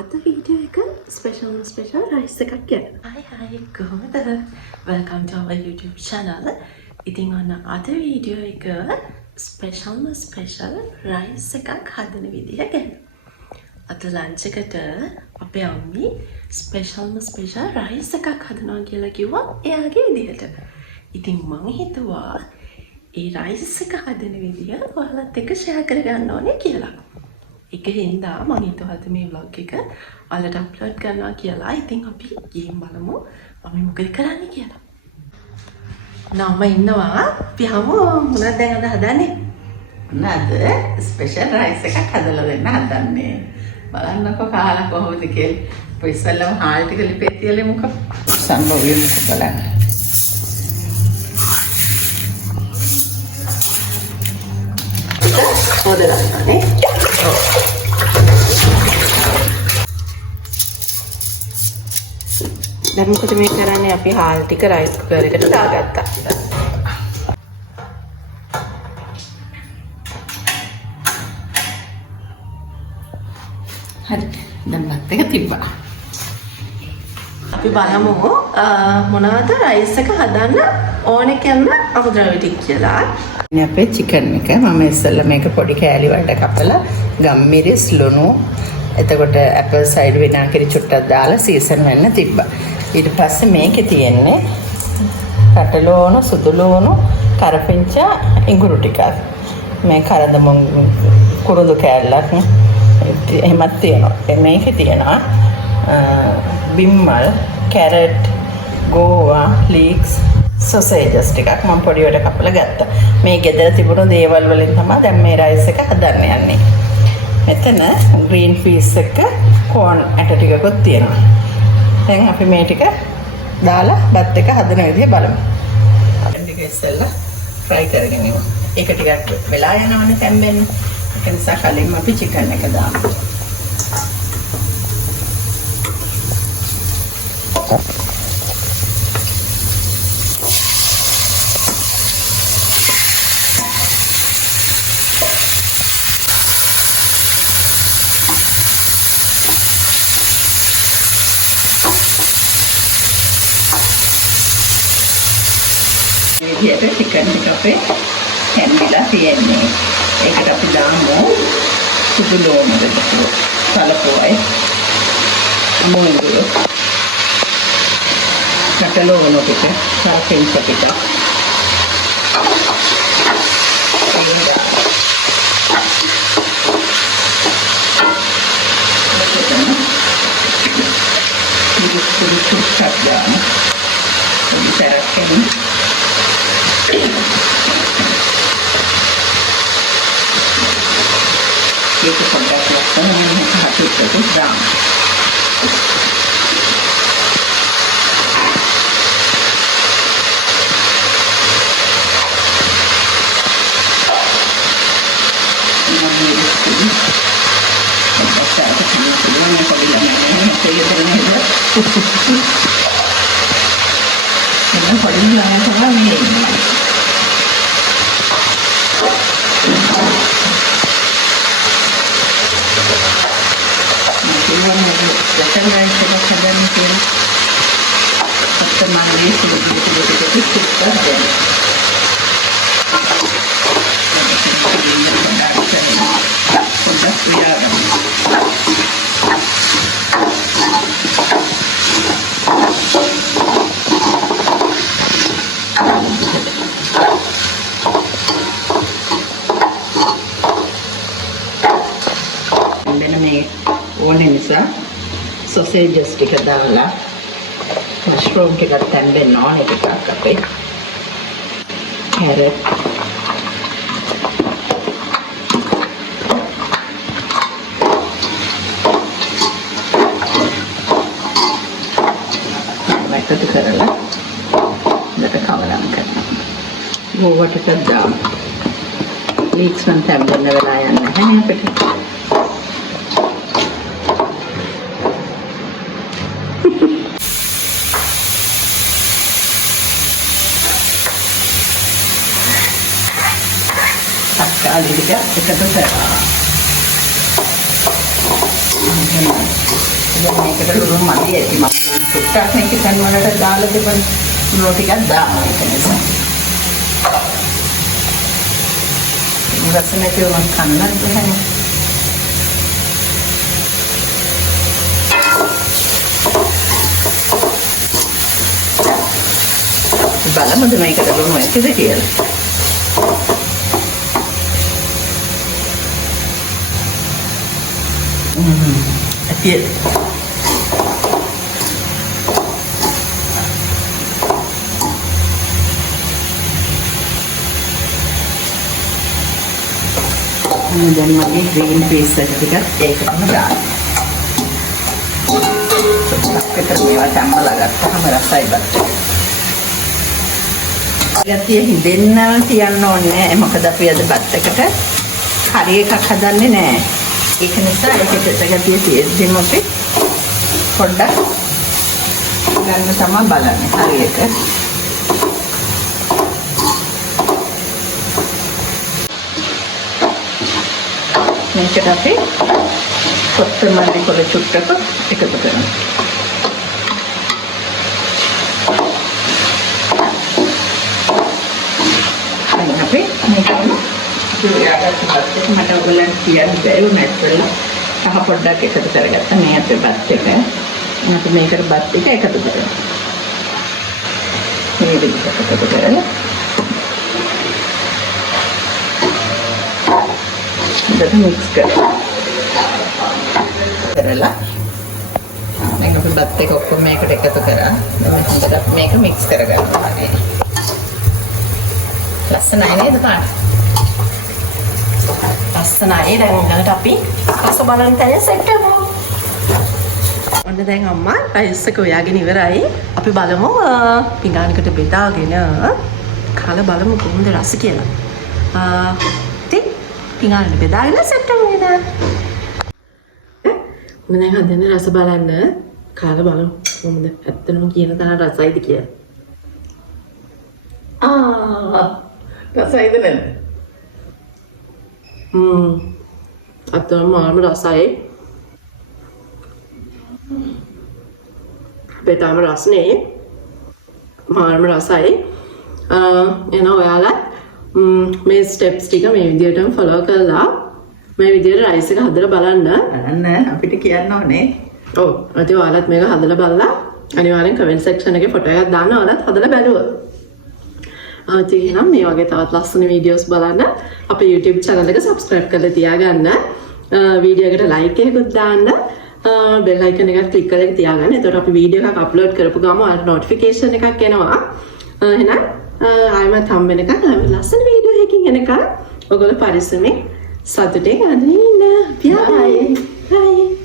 අද වීඩියෝ එක special rice එකක් ගැන. Hi කොහොමද? Welcome to our YouTube channel. ඉතින් ඔන්න අද වීඩියෝ එක ස්පෙෂල් රයිස් එකක් හදන විදිය ගැන. අද ලන්ච් එකට අපේ අම්මි ස්පෙෂල් රයිස් එකක් හදනවා කියලා කිව්වා එයාගේ විදියට. ඉතින් මම හිතුවා ඒ රයිස් එක හදන විදිය ඔයාලත් එක්ක ෂෙයා කරගන්න ඕනේ කියලා. ඒක හින්දා මම හිතුවා මේ vlog එක ඔයාලට අප්ලෝඩ් කරනවා කියලා. ඉතින් අපි ගිහින් බලමු මම මොකද කරන්නේ කියලා. නම ඉන්නවා අපි මොනවද දැන් අද හදන්නේ? නේද ස්පෙෂල් රයිස් එකක් හදලා දෙන්න හදන්නේ. බලන්නකෝ කාලා කොහොමද කියලා. අපි ඉස්සෙල්ලාම හාල් ටික ලිපේ තියලා මොකක් සම්භවයෙන් බලන්න. හොදලානේ. දැන් මොකද මේ කරන්නේ? අපි හාල් ටික රයිස් කුකර් එකට දාගත්තා. හරි. දැන් බත් එක තිබ්බා. අපි බලමු මොනවද රයිස් එක හදන්න ඕනේ කියන අමුද්‍රව්‍ය ටික කියලා. මේ අපේ චිකන් එක මම ඉස්සෙල්ලා මේක පොඩි කෑලි වලට කපලා ගම්මිරිස් ලුණු එතකොට ඇපල් සයිඩර් විනාගිරි චුට්ටක් දාලා සීසන් වෙන්න තිබ්බා. ඊට පස්සේ මේකේ තියෙන්නේ රටලෝණු සුදුලෝණු කරපිංචා ඉඟුරු ටිකක්. මේ කරදමුන් කුරුදු කෑල්ලක් එහෙමත් තියෙනවා. මේකේ තියෙනවා බිම්මල් කැරට් ගෝවා ලීක්ස් සොසේජස් ටිකක් මම පොඩි වට කපලා ගත්තා. මේ ගෙදර තිබුණු දේවල් වලින් තමයි දැන් මේ රයිස් එක හදන්න යන්නේ. මෙතන ග්‍රීන් පීස් එක කෝන් ඇට ටිකකුත් තියෙනවා. දැන් අපි මේ ටික දාලා බත් එක හදන විදිහ බලමු. අපි ටික ඉස්සෙල්ලා ෆ්‍රයි කරගෙන ඉමු. ඒක ටිකක් වෙලා යනවනේ තැම්බෙන්න. ඒක නිසා කලින්ම අපි චිකන් එක දාමු. විදියට චිකන් එක අපේ හැන්දිලා තියෙන්නේ. ඒකට අපි දාමු සුදු ලෝණු දෙක සලකුවයි මුංගු කටලෝණු ටික සල්පින් ටික ඒක පොඩ්ඩක් ලස්සනම හතුටට දාන්න. සොසේජස් ටික දාලා මෂ්රූම් ටිකක් තැම්බෙන්න ඕනේ ටිකක් අපේ කැරට් එකතු කරලා දෙක කවරම් කරනවා. ගෝවා ටිකක් දාමු. ලීක්ස් නම් තැම්බෙන්න වෙලා යන්නේ නැහැ අපිට. tadi juga kita tuh දැන් මේකට ලුණු මදි ඇති මම සුට්ටක් මේක තැන් වලට දාලා තිබුණ ලුණු ටිකක් දානවා ඒක නිසා රස නැතිව මම කන්නත් බෑ බලමුද මේකට ලුණු ඇතිද කියලා ඇති දැන් මගේ ග්‍රීන් පීස් එක ටිකක් ඒකටම දාන්න. අපිට මේවා තම්බලා ගත්තාම රසයි බත්. ගැතිය හිදෙන්න තියන්න ඕනේ. මොකද අපි අද බත් එකට හරි එකක් හදන්නේ නැහැ. ඒක නිසා ඒකට ගැතිය තියෙද්දිම අපි පොඩ්ඩක් ගන්න තමයි බලන්නේ. හරියට. මේකට අපි කොත්තමල්ලි පොඩ චුට්ටක් එකතු කරනවා. දැන් අපි මේකම ජෝයාගත්ත බත් එක මට ඔයගලන්ට කියන්න බැරි නැත්නම් තව පොඩ්ඩක් එකතු කරගත්තා මේ අපේ බත් එක. අපි මේකට බත් එක එකතු කරනවා. මේ විදිහට එකතු කරලා දැන් මික්ස් කරලා මේක අපි බත් එක ඔක්කොම මේකට එකතු කරා. දැන් හොඳට මේක මික්ස් කරගන්නවා නේ. ලස්සනයි නේද පාට? ලස්සනයි. දැන් ඊළඟට අපි රස බලන්න තැන සෙට් කරනවා. ඔන්න දැන් අම්මා රයිස් එක උයාගෙන ඉවරයි. අපි බලමු පිඟානකට බෙදාගෙන කාලා බලමු කොහොමද රස කියලා. පිඟානට බෙදාගෙන සෙට් වෙනවා. ඔන්න දැන් හදන්න රස බලන්න කාලා බලමු කොහොමද ඇත්තටම කියන තරම් රසයිද කියලා. රසයිද නැද්ද? අතම මාර්ම රසයි. බෙදාම රසනේ මාර්ම රසයි. එන ඔයාලා මේ ස්ටෙප්ස් ටික මේ විදිහටම ෆලෝ කරලා මේ විදිහට රයිස් එක හදලා බලන්න. බලන්න අපිට කියන්න ඕනේ. ඔව්. අද ඔයාලත් මේක හදලා බලලා අනිවාර්යෙන් කමෙන්ට් සෙක්ෂන් එකේ ෆොටෝ එකක් දාන්න ඔයාලත් හදලා බලුවා. එහෙනම් මේ වගේ තවත් ලස්සන වීඩියෝස් බලන්න අපේ YouTube channel එක subscribe කරලා තියාගන්න. වීඩියෝ එකට like එකකුත් දාන්න. bell icon එකත් click කරලා තියාගන්න. එතකොට අපි වීඩියෝ එකක් upload කරපු ගමන් ඔයාලට notification එකක් එනවා. එහෙනම් ආයෙත් හම්බ වෙනකන් ලස්සන වීඩියෝ එකකින් එනකන් ඔයගොල්ලෝ පරිස්සමෙන් සතුටින් අඳින්න. බයි. බයි.